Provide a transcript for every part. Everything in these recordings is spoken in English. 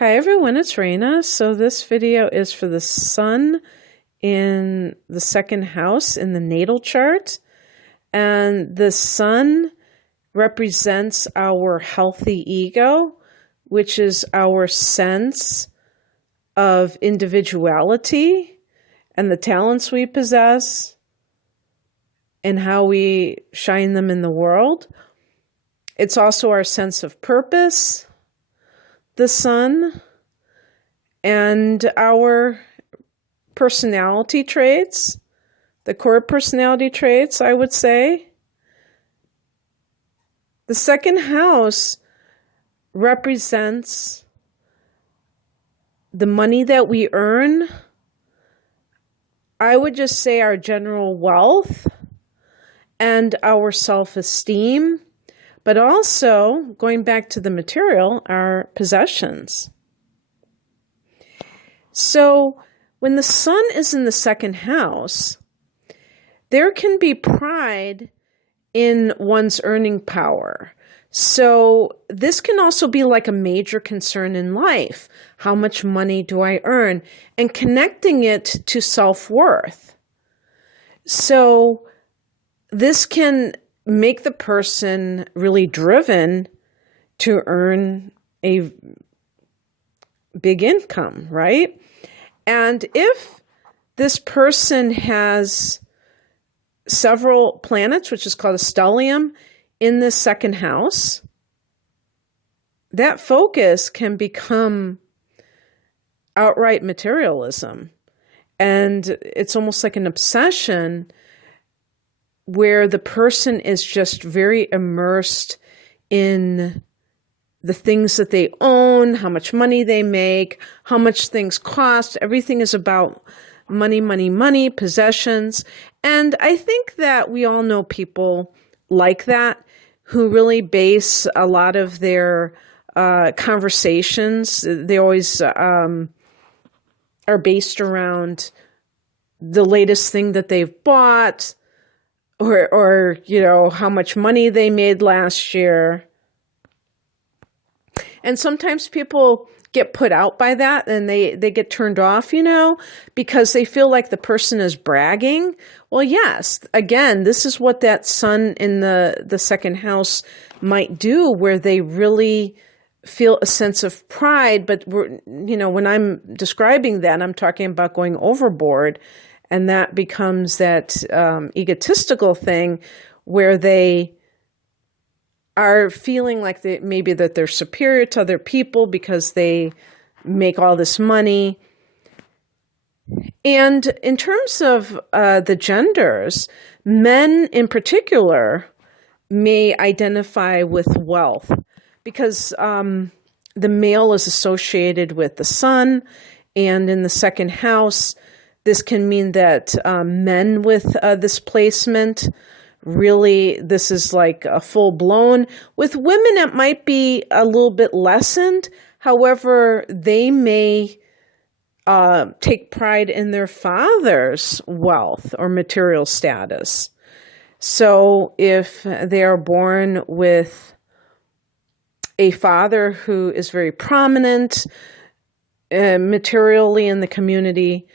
Hi everyone, it's Raina. So this video is for the sun in the second house in the natal chart. And the sun represents our healthy ego, which is our sense of individuality and the talents we possess and how we shine them in the world. It's also our sense of purpose, the sun, and our personality traits, the core personality traits, I would say. The second house represents the money that we earn. I would just say our general wealth and our self-esteem. But also, going back to the material, our possessions. So, when the sun is in the second house, there can be pride in one's earning power. So, this can also be like a major concern in life. How much money do I earn? And connecting it to self-worth. So, this can make the person really driven to earn a big income, right? And if this person has several planets, which is called a stellium, in the second house, that focus can become outright materialism. And it's almost like an obsession where the person is just very immersed in the things that they own, how much money they make, how much things cost. Everything is about money, money, money, possessions. And I think that we all know people like that who really base a lot of their conversations. They always are based around the latest thing that they've bought, or you know, how much money they made last year. And sometimes people get put out by that and they get turned off, you know, because they feel like the person is bragging. Well, yes, again, this is what that sun in the second house might do, where they really feel a sense of pride. But you know, when I'm describing that, I'm talking about going overboard. And that becomes that egotistical thing where they are feeling like maybe that they're superior to other people because they make all this money. And in terms of the genders, men in particular may identify with wealth because the male is associated with the sun, and in the second house, this can mean that men with this placement, really, this is like a full-blown. With women, it might be a little bit lessened. However, they may take pride in their father's wealth or material status. So if they are born with a father who is very prominent materially in the community,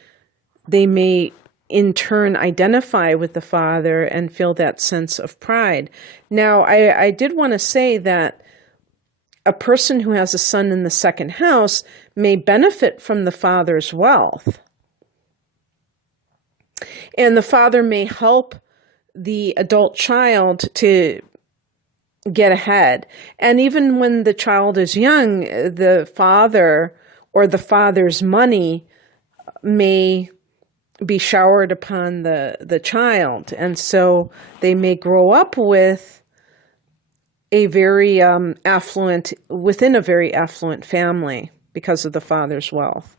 they may in turn identify with the father and feel that sense of pride. Now, I did want to say that a person who has a sun in the second house may benefit from the father's wealth. And the father may help the adult child to get ahead. And even when the child is young, the father or the father's money may be showered upon the child. And so they may grow up with a very affluent, within a very affluent family because of the father's wealth.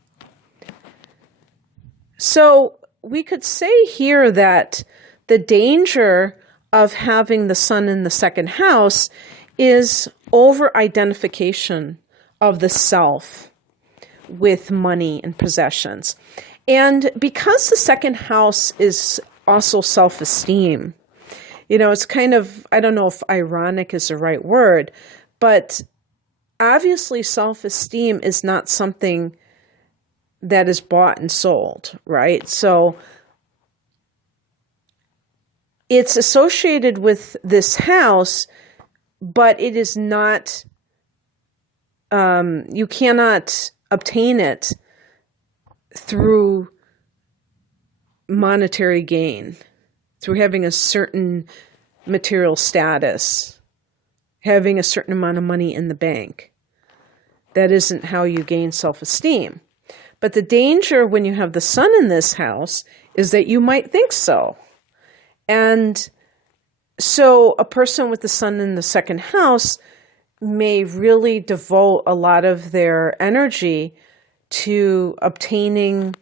So we could say here that the danger of having the sun in the second house is over-identification of the self with money and possessions. And because the second house is also self-esteem, you know, it's kind of, I don't know if ironic is the right word, but obviously self-esteem is not something that is bought and sold, right? So it's associated with this house, but it is not, you cannot obtain it through monetary gain, through having a certain material status, having a certain amount of money in the bank. That isn't how you gain self-esteem. But the danger when you have the sun in this house is that you might think so. And so a person with the sun in the second house may really devote a lot of their energy to obtaining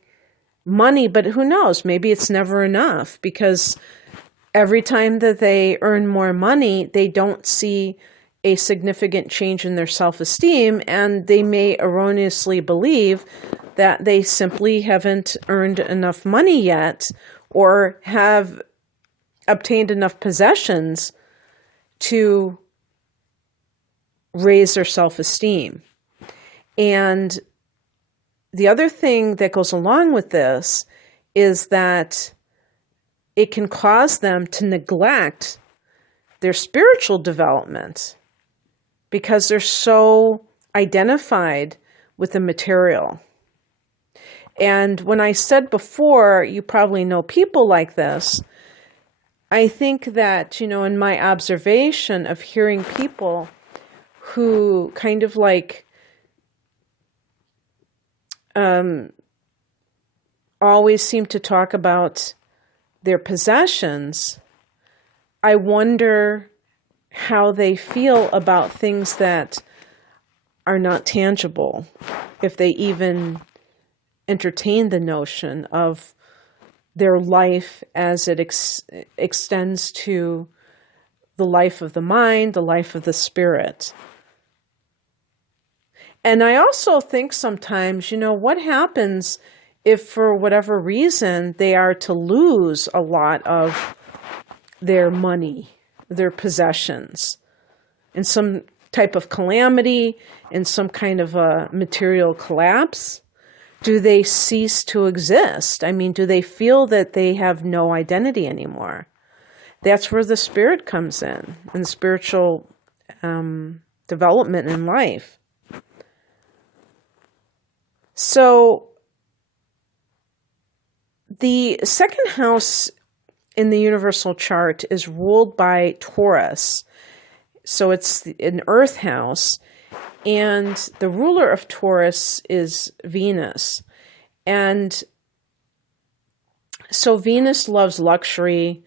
money, but who knows? Maybe it's never enough, because every time that they earn more money, they don't see a significant change in their self-esteem, and they may erroneously believe that they simply haven't earned enough money yet, or have obtained enough possessions to raise their self-esteem. And the other thing that goes along with this is that it can cause them to neglect their spiritual development because they're so identified with the material. And when I said before, you probably know people like this, I think that, in my observation of hearing people who kind of like always seem to talk about their possessions, I wonder how they feel about things that are not tangible, if they even entertain the notion of their life as it extends to the life of the mind, the life of the spirit. And I also think sometimes, what happens if for whatever reason they are to lose a lot of their money, their possessions, in some type of calamity, in some kind of a material collapse? Do they cease to exist? I mean, do they feel that they have no identity anymore? That's where the spirit comes in, and spiritual development in life. So the second house in the universal chart is ruled by Taurus. So it's an earth house, and the ruler of Taurus is Venus. And so Venus loves luxury.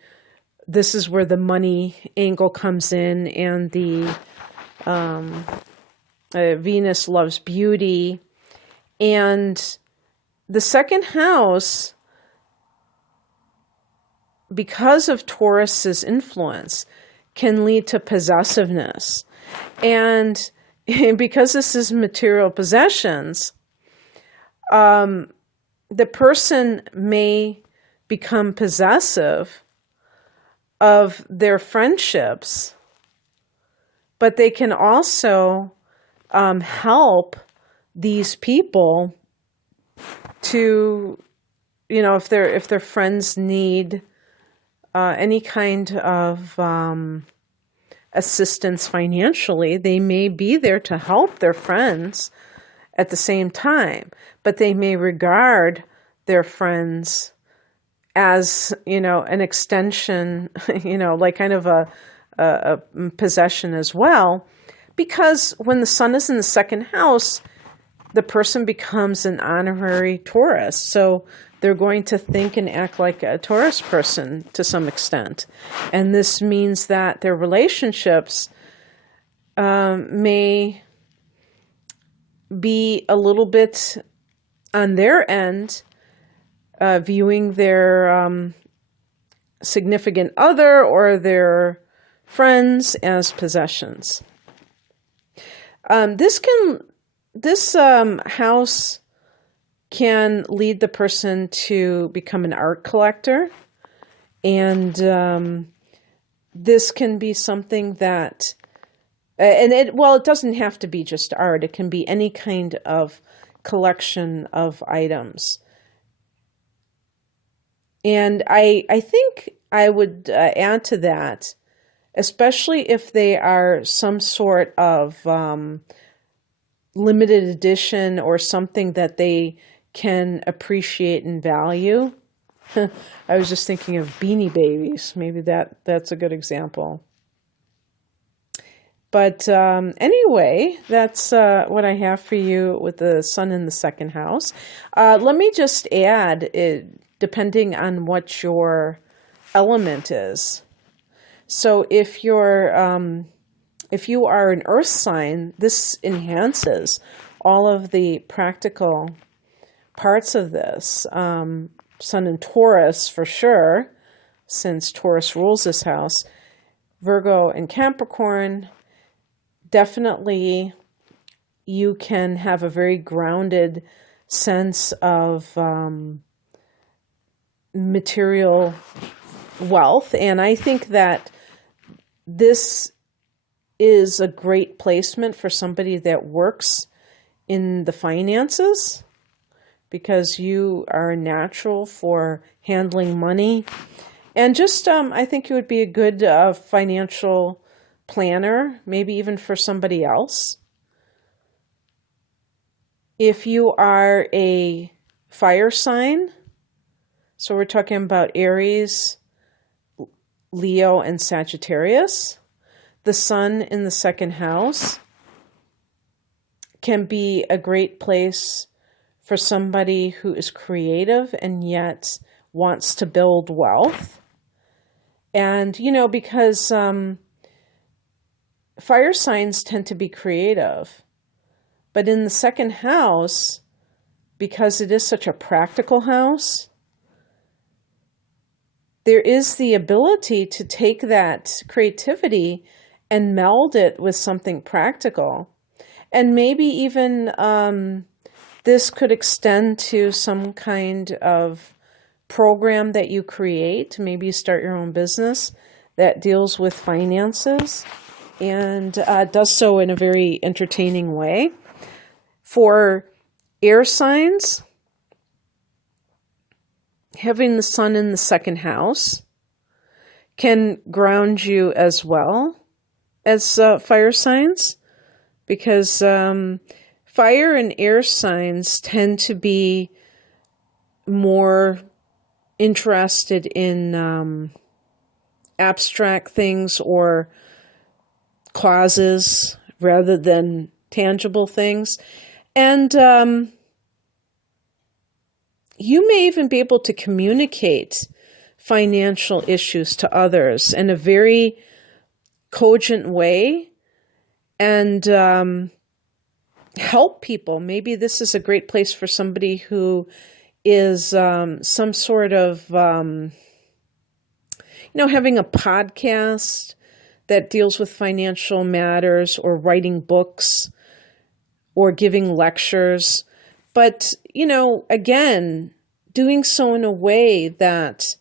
This is where the money angle comes in, and the Venus loves beauty. And the second house, because of Taurus's influence, can lead to possessiveness. And because this is material possessions, the person may become possessive of their friendships, but they can also help these people to, if their friends need any kind of assistance financially, they may be there to help their friends at the same time, but they may regard their friends as, an extension, like kind of a possession as well, because when the sun is in the second house, the person becomes an honorary Taurus. So they're going to think and act like a Taurus person to some extent. And this means that their relationships may be a little bit on their end, viewing their significant other or their friends as possessions. This house can lead the person to become an art collector, and this can be something that And it doesn't have to be just art. It can be any kind of collection of items. And I think I would add to that, especially if they are some sort of limited edition or something that they can appreciate and value. I was just thinking of Beanie Babies. Maybe that's a good example. But anyway, that's what I have for you with the sun in the second house. Let me just add, depending on what your element is. So if you are an earth sign, this enhances all of the practical parts of this. Sun in Taurus for sure, since Taurus rules this house. Virgo and Capricorn, definitely you can have a very grounded sense of material wealth. And I think that this is a great placement for somebody that works in the finances, because you are natural for handling money. And just, I think you would be a good financial planner, maybe even for somebody else. If you are a fire sign, so we're talking about Aries, Leo, and Sagittarius, the sun in the second house can be a great place for somebody who is creative and yet wants to build wealth. And, because fire signs tend to be creative, but in the second house, because it is such a practical house, there is the ability to take that creativity and meld it with something practical. And maybe even this could extend to some kind of program that you create. Maybe you start your own business that deals with finances and does so in a very entertaining way. For air signs, having the sun in the second house can ground you as well as fire signs, because fire and air signs tend to be more interested in abstract things or causes rather than tangible things. And you may even be able to communicate financial issues to others in a very cogent way and help people. Maybe this is a great place for somebody who is some sort of, having a podcast that deals with financial matters, or writing books, or giving lectures. But, again, doing so in a way that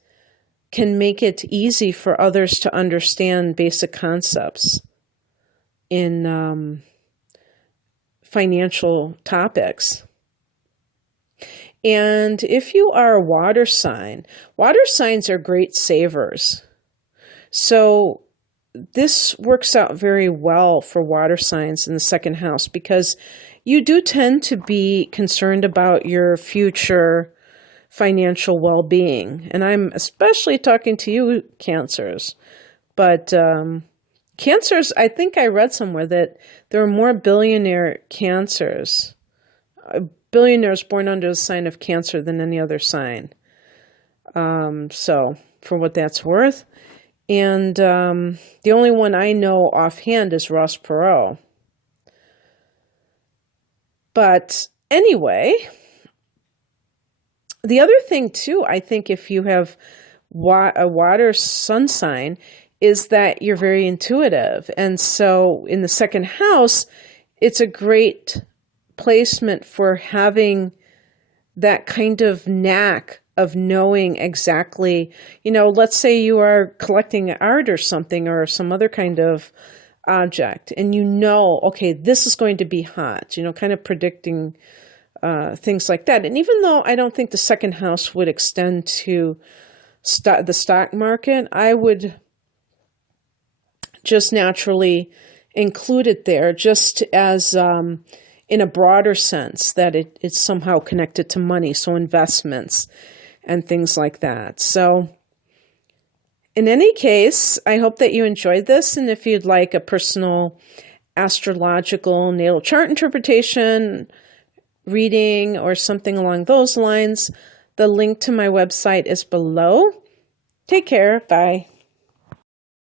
can make it easy for others to understand basic concepts in financial topics. And if you are a water signs are great savers. So this works out very well for water signs in the second house, because you do tend to be concerned about your future financial well-being. And I'm especially talking to you, Cancers. But Cancers, I think I read somewhere that there are more billionaire Cancers, billionaires born under the sign of Cancer, than any other sign. So for what that's worth. And the only one I know offhand is Ross Perot. But anyway, the other thing too, I think if you have a water sun sign, is that you're very intuitive. And so in the second house, it's a great placement for having that kind of knack of knowing exactly, let's say you are collecting art or something, or some other kind of object, and you know, okay, this is going to be hot, kind of predicting things like that. And even though I don't think the second house would extend to the stock market, I would just naturally include it there, just as in a broader sense that it's somehow connected to money, so investments and things like that. So in any case, I hope that you enjoyed this, and if you'd like a personal astrological natal chart interpretation, reading, or something along those lines, the link to my website is below. Take care. Bye.